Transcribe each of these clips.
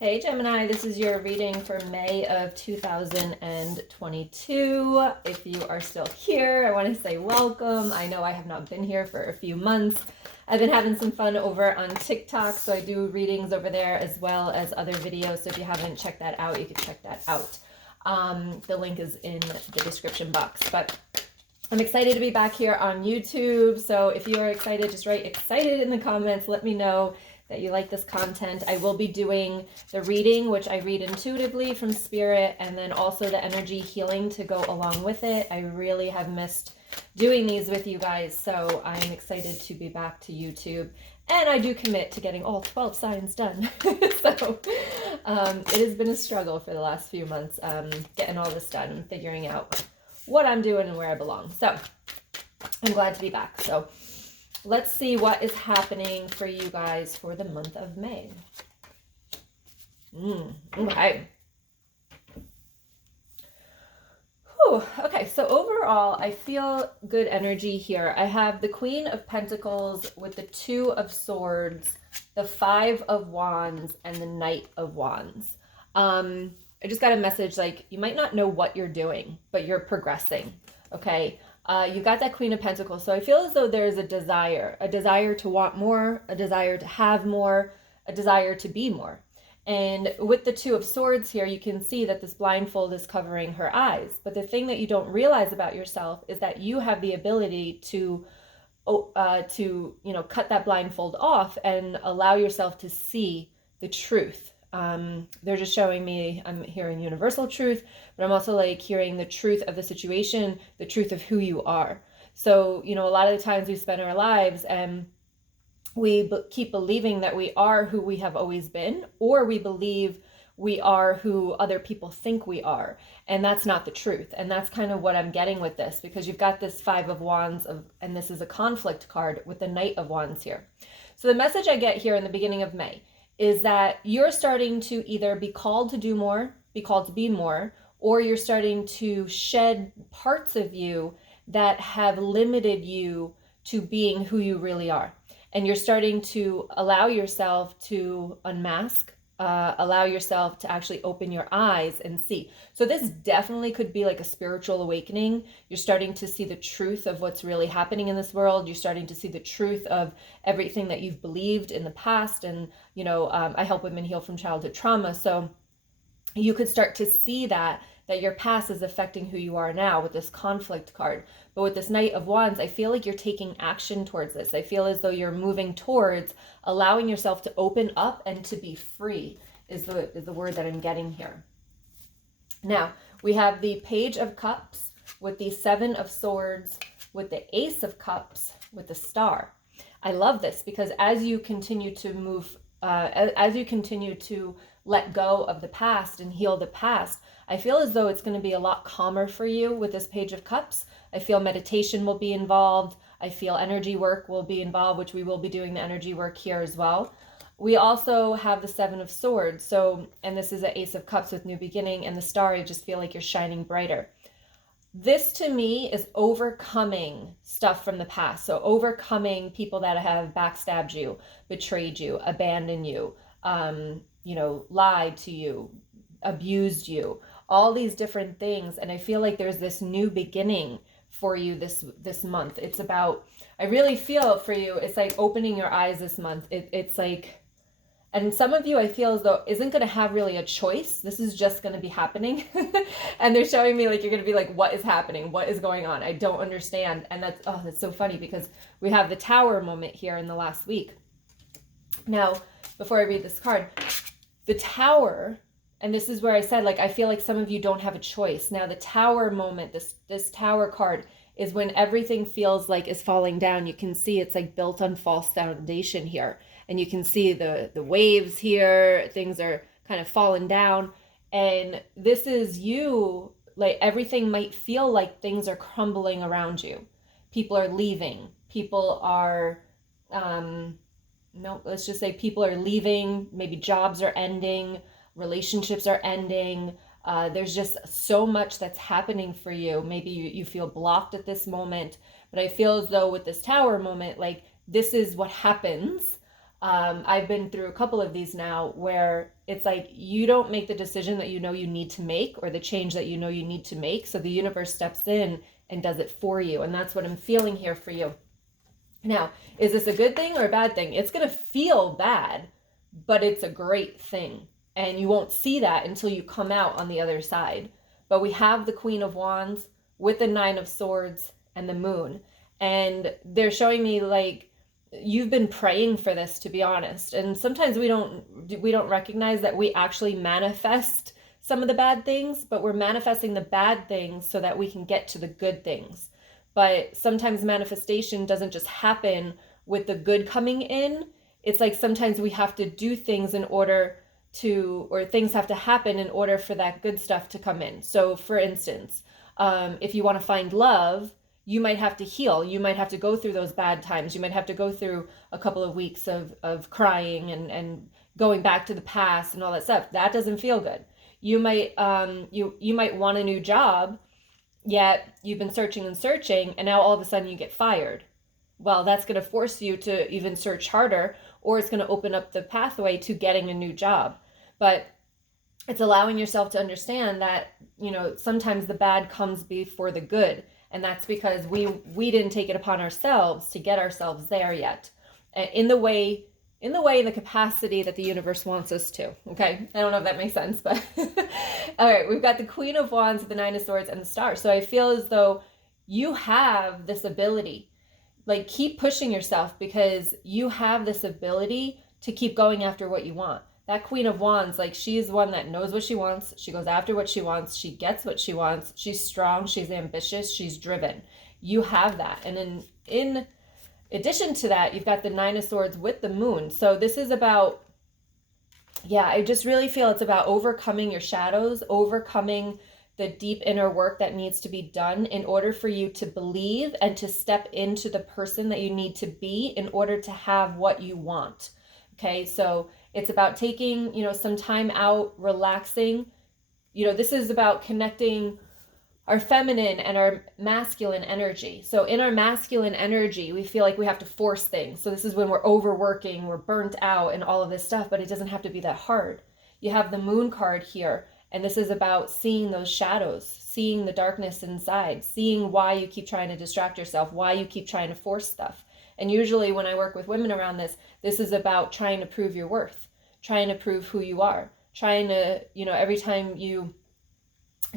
Hey Gemini, this is your reading for May of 2022. If you are still here, I want to say welcome. I know I have not been here for a few months. I've been having some fun over on TikTok, so I do readings over there as well as other videos. So if you haven't checked that out, you can check that out. The link is in the description box. But I'm excited to be back here on YouTube. So if you are excited, just write excited in the comments. Let me know that you like this content. I will be doing the reading, which I read intuitively from Spirit, and then also the energy healing to go along with it. I really have missed doing these with you guys, so I'm excited to be back to YouTube. And I do commit to getting all 12 signs done. So it has been a struggle for the last few months, getting all this done and figuring out what I'm doing and where I belong. So I'm glad to be back. So let's see what is happening for you guys for the month of May. Okay. Whew. Okay, so overall, I feel good energy here. I have the Queen of Pentacles with the Two of Swords, the Five of Wands, and the Knight of Wands. I just got a message like, you might not know what you're doing, but you're progressing, okay? You got that Queen of Pentacles. So I feel as though there's a desire to want more, a desire to have more, a desire to be more. And with the Two of Swords here, you can see that this blindfold is covering her eyes. But the thing that you don't realize about yourself is that you have the ability to cut that blindfold off and allow yourself to see the truth. They're just showing me, I'm hearing universal truth, but I'm also like hearing the truth of the situation, the truth of who you are. So, a lot of the times we spend our lives and we keep believing that we are who we have always been, or we believe we are who other people think we are. And that's not the truth. And that's kind of what I'm getting with this, because you've got this Five of Wands and this is a conflict card with the Knight of Wands here. So the message I get here in the beginning of May is that you're starting to either be called to do more, be called to be more, or you're starting to shed parts of you that have limited you to being who you really are. And you're starting to allow yourself to unmask, allow yourself to actually open your eyes and see. So this definitely could be like a spiritual awakening. You're starting to see the truth of what's really happening in this world. You're starting to see the truth of everything that you've believed in the past. And, I help women heal from childhood trauma. So you could start to see that your past is affecting who you are now with this conflict card. But with this Knight of Wands, I feel like you're taking action towards this. I feel as though you're moving towards allowing yourself to open up and to be free is the word that I'm getting here. Now, we have the Page of Cups with the Seven of Swords, with the Ace of Cups, with the Star. I love this because as you continue to move, as you continue to let go of the past and heal the past, I feel as though it's going to be a lot calmer for you with this Page of Cups. I feel meditation will be involved. I feel energy work will be involved, which we will be doing the energy work here as well. We also have the Seven of Swords. So, and this is an Ace of Cups with new beginning, and the Star, I just feel like you're shining brighter. This to me is overcoming stuff from the past. So overcoming people that have backstabbed you, betrayed you, abandoned you, lied to you, abused you, all these different things. And I feel like there's this new beginning for you this month. It's about, I really feel for you, it's like opening your eyes this month. It's like, and some of you I feel as though isn't going to have really a choice. This is just going to be happening. And they're showing me like, you're going to be like, what is happening? What is going on? I don't understand. And that's so funny because we have the Tower moment here in the last week. Now, before I read this card, the Tower, and this is where I said, like, I feel like some of you don't have a choice. Now, the Tower moment, this Tower card is when everything feels like is falling down. You can see it's like built on false foundation here. And you can see the waves here. Things are kind of falling down. And this is you, like everything might feel like things are crumbling around you. People are leaving. People are, let's just say people are leaving. Maybe jobs are ending. Relationships are ending. There's just so much that's happening for you. Maybe you feel blocked at this moment. But I feel as though with this Tower moment, like this is what happens I've been through a couple of these now where it's like you don't make the decision that you know you need to make, or the change that you know you need to make. So the universe steps in and does it for you. And that's what I'm feeling here for you. Now, is this a good thing or a bad thing? It's going to feel bad, but it's a great thing. And you won't see that until you come out on the other side. But we have the Queen of Wands with the Nine of Swords and the Moon. And they're showing me like you've been praying for this, to be honest. And sometimes we don't recognize that we actually manifest some of the bad things, but we're manifesting the bad things so that we can get to the good things. But sometimes manifestation doesn't just happen with the good coming in. It's like sometimes we have to do things in order to, or things have to happen in order for that good stuff to come in. So for instance, if you want to find love, you might have to heal. You might have to go through those bad times. You might have to go through a couple of weeks of crying and going back to the past and all that stuff. That doesn't feel good. You might you might want a new job, yet you've been searching and searching, and now all of a sudden you get fired. Well, that's going to force you to even search harder, or it's going to open up the pathway to getting a new job. But it's allowing yourself to understand that, you know, sometimes the bad comes before the good. And that's because we didn't take it upon ourselves to get ourselves there yet. In the way, in the capacity that the universe wants us to. Okay, I don't know if that makes sense, but all right, we've got the Queen of Wands, the Nine of Swords, and the Star. So I feel as though you have this ability. Like, keep pushing yourself, because you have this ability to keep going after what you want. That Queen of Wands, like, she's one that knows what she wants. She goes after what she wants. She gets what she wants. She's strong. She's ambitious. She's driven. You have that. And in addition to that, you've got the Nine of Swords with the Moon. So this is about, yeah, I just really feel it's about overcoming your shadows, overcoming the deep inner work that needs to be done in order for you to believe and to step into the person that you need to be in order to have what you want. Okay, so it's about taking, you know, some time out, relaxing. You know, this is about connecting our feminine and our masculine energy. So in our masculine energy, we feel like we have to force things. So this is when we're overworking, we're burnt out and all of this stuff, but it doesn't have to be that hard. You have the Moon card here, and this is about seeing those shadows, seeing the darkness inside, seeing why you keep trying to distract yourself, why you keep trying to force stuff. And usually when I work with women around this, this is about trying to prove your worth, trying to prove who you are, trying to, you know, every time you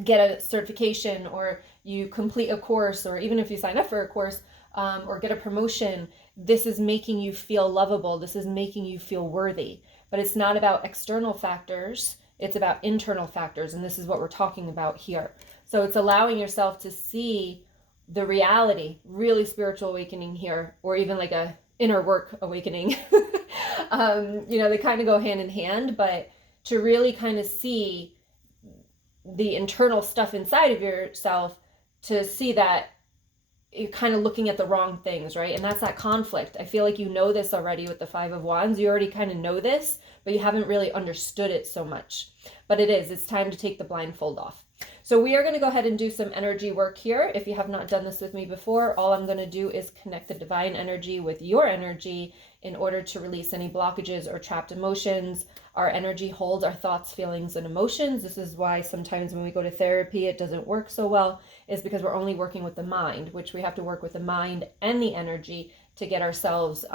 get a certification or you complete a course, or even if you sign up for a course or get a promotion, this is making you feel lovable. This is making you feel worthy. But it's not about external factors. It's about internal factors. And this is what we're talking about here. So it's allowing yourself to see the reality, really spiritual awakening here, or even like a inner work awakening. You know, they kind of go hand in hand, but to really kind of see the internal stuff inside of yourself, to see that you're kind of looking at the wrong things, right? And that's that conflict. I feel like you know this already with the Five of Wands. You already kind of know this, but you haven't really understood it so much. But it's time to take the blindfold off. So we are going to go ahead and do some energy work here. If you have not done this with me before, all I'm going to do is connect the divine energy with your energy in order to release any blockages or trapped emotions. Our energy holds our thoughts, feelings, and emotions. This is why sometimes when we go to therapy, it doesn't work so well, is because we're only working with the mind, which we have to work with the mind and the energy to get ourselves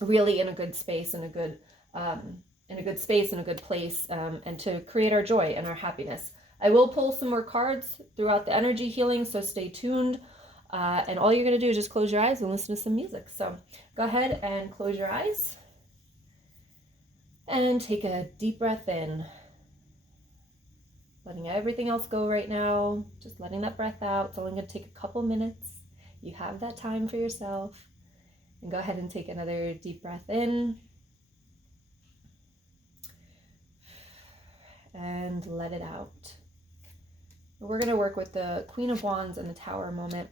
really in a good space, in a good space, in a good place, and to create our joy and our happiness. I will pull some more cards throughout the energy healing, so stay tuned. And all you're going to do is just close your eyes and listen to some music. So go ahead and close your eyes and take a deep breath in. Letting everything else go right now. Just letting that breath out. It's only going to take a couple minutes. You have that time for yourself. And go ahead and take another deep breath in. And let it out. We're going to work with the Queen of Wands and the Tower moment.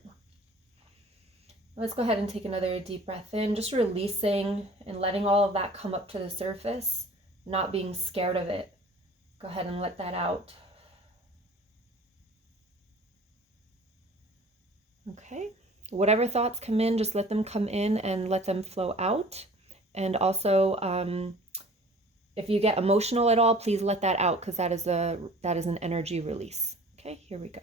Let's go ahead and take another deep breath in, just releasing and letting all of that come up to the surface, not being scared of it. Go ahead and let that out. Okay. Whatever thoughts come in, just let them come in and let them flow out. And also, if you get emotional at all, please let that out, because that is an energy release. Okay, here we go.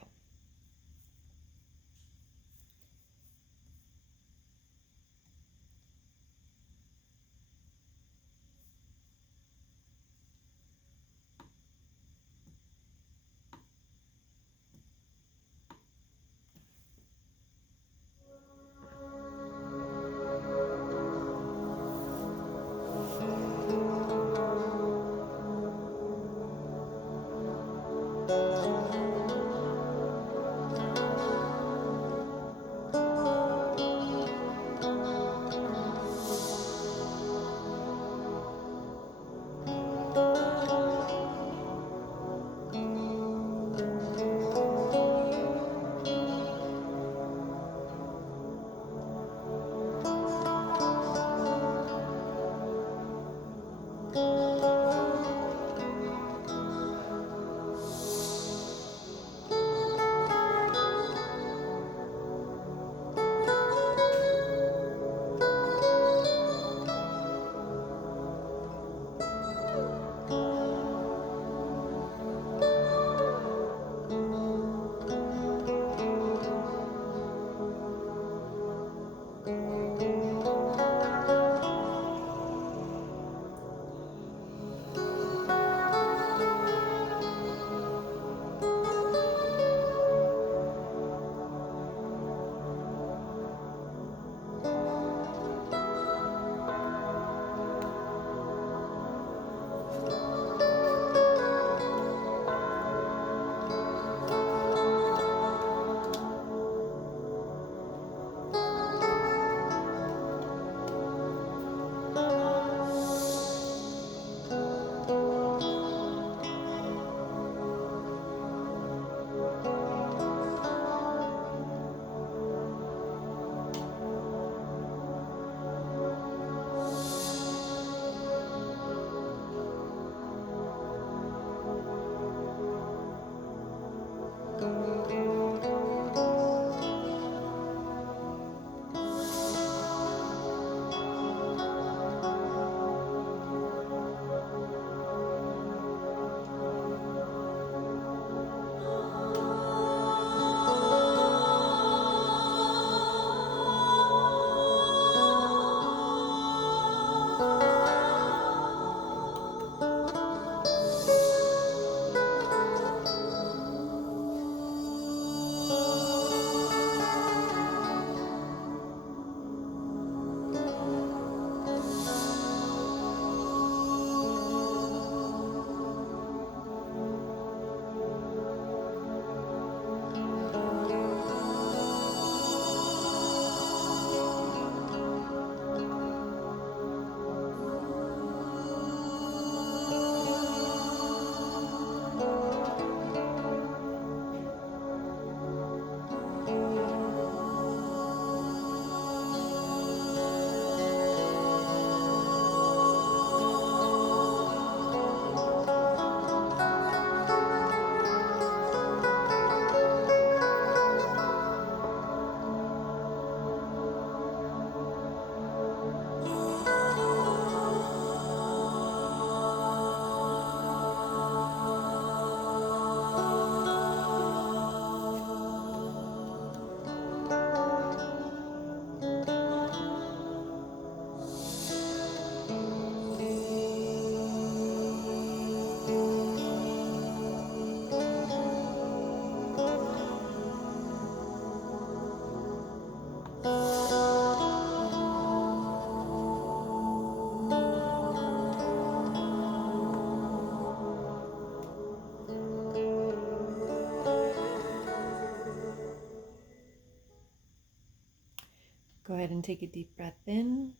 Go ahead and take a deep breath in.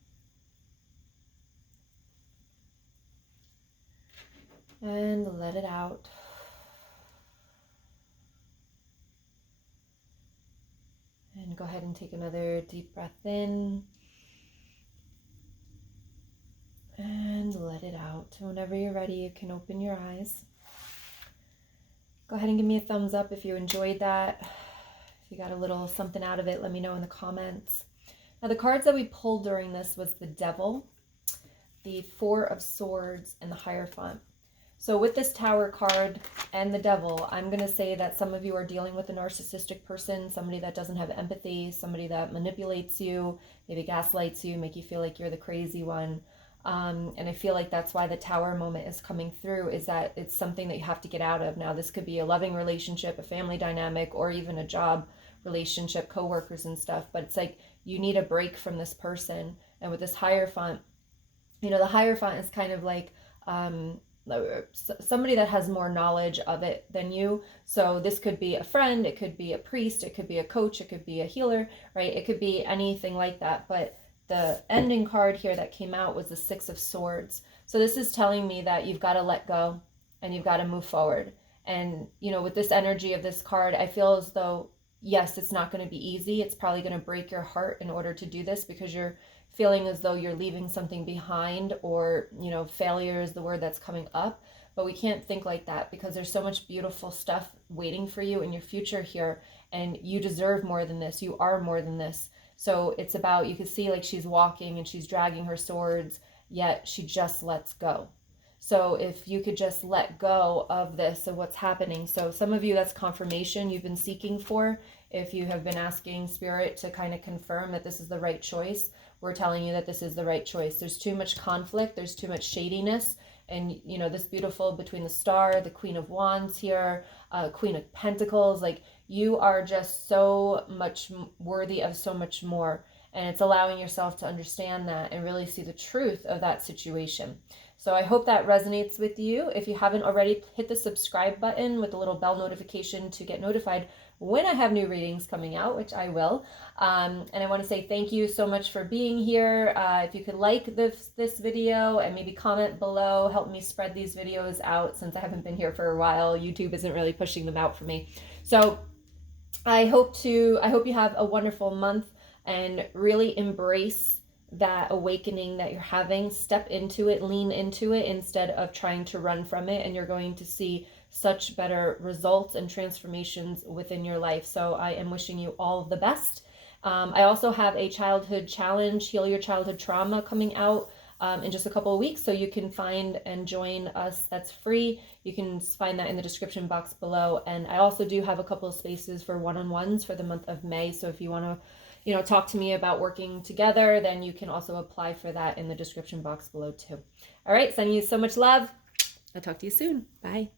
And let it out. And go ahead and take another deep breath in. And let it out. Whenever you're ready, you can open your eyes. Go ahead and give me a thumbs up if you enjoyed that. If you got a little something out of it, let me know in the comments. Now, the cards that we pulled during this was the Devil, the Four of Swords, and the Hierophant. So with this Tower card and the Devil, I'm going to say that some of you are dealing with a narcissistic person, somebody that doesn't have empathy, somebody that manipulates you, maybe gaslights you, make you feel like you're the crazy one. And I feel like that's why the Tower moment is coming through, is that it's something that you have to get out of. Now, this could be a loving relationship, a family dynamic, or even a job relationship, coworkers and stuff. But it's like you need a break from this person. And with this Hierophant, you know, the Hierophant is kind of like somebody that has more knowledge of it than you. So this could be a friend, it could be a priest, it could be a coach, it could be a healer, right? It could be anything like that. But the ending card here that came out was the Six of Swords. So this is telling me that you've got to let go and you've got to move forward. And, you know, with this energy of this card, I feel as though, yes, it's not going to be easy. It's probably going to break your heart in order to do this, because you're feeling as though you're leaving something behind, or, you know, failure is the word that's coming up. But we can't think like that, because there's so much beautiful stuff waiting for you in your future here, and you deserve more than this. You are more than this. So it's about, you can see like she's walking and she's dragging her swords, yet she just lets go. So if you could just let go of this, of what's happening. So some of you, that's confirmation you've been seeking for. If you have been asking Spirit to kind of confirm that this is the right choice, we're telling you that this is the right choice. There's too much conflict. There's too much shadiness. And, you know, this beautiful between the Star, the Queen of Wands here, Queen of Pentacles, like you are just so much worthy of so much more. And it's allowing yourself to understand that and really see the truth of that situation. So I hope that resonates with you. If you haven't already, hit the subscribe button with the little bell notification to get notified when I have new readings coming out, which I will. And I want to say thank you so much for being here. If you could like this video and maybe comment below, help me spread these videos out, since I haven't been here for a while. YouTube isn't really pushing them out for me. So I hope you have a wonderful month and really embrace that awakening that you're having. Step into it, lean into it instead of trying to run from it, and you're going to see such better results and transformations within your life. So I am wishing you all of the best. I also have a childhood challenge, Heal Your Childhood Trauma, coming out in just a couple of weeks. So you can find and join us. That's free. You can find that in the description box below. And I also do have a couple of spaces for one-on-ones for the month of May. So if you want to, you know, talk to me about working together, then you can also apply for that in the description box below too. All right, sending you so much love. I'll talk to you soon. Bye.